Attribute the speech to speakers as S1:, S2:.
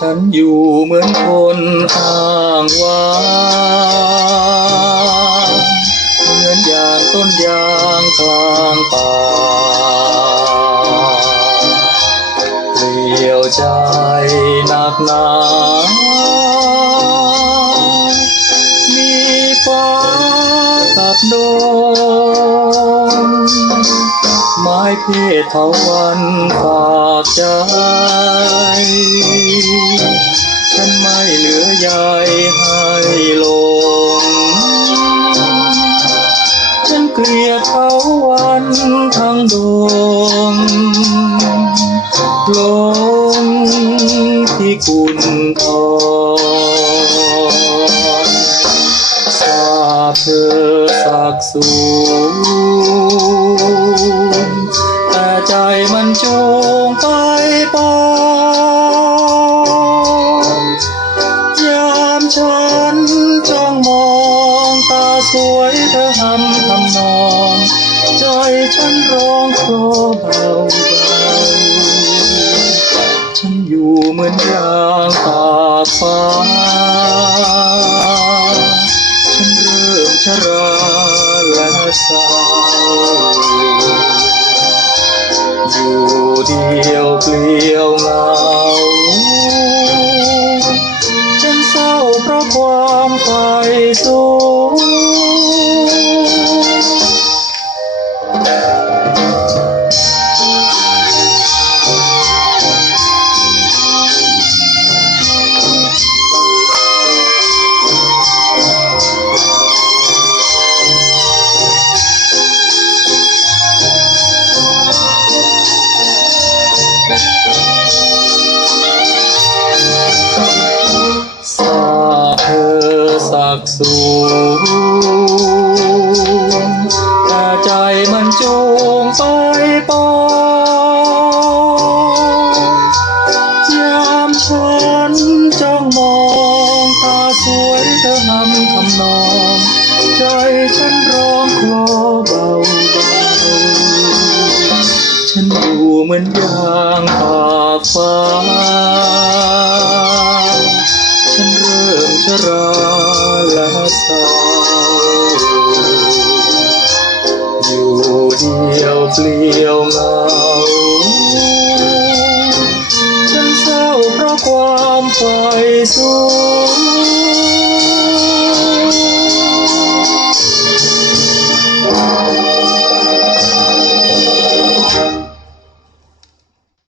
S1: ฉันอยู่เหมือนคนห่างว่างเหมือนอย่างต้นยางกลางป่าเปลี่ยวใจหนักหนา เพศเถาวันฝากใจ ฉันไม่เหลือใยให้หลง ฉันเกลียดเถาวันทั้งดวงหลงที่คุณทองทราเธอสักสูง สวยเธอหำทำนองใจฉันร้องโครเบาๆฉันอยู่เหมือนยางตากฟ้า ฉันเริ่มชราและเศร้าอยู่เดียวเปลี่ยวเหงาฉันเศร้าเพราะความไฟสูง กสูงแต่ใจมันจูงไปปอยามฉันจ้องมองตาสวยเธอหำทำนอง ใจฉันร้องคลอเบาๆฉันอยู่เหมือนยางตากฟ้า ฉันเริ่มชรา เหงาฉันเศร้าเพราะความไฟสูง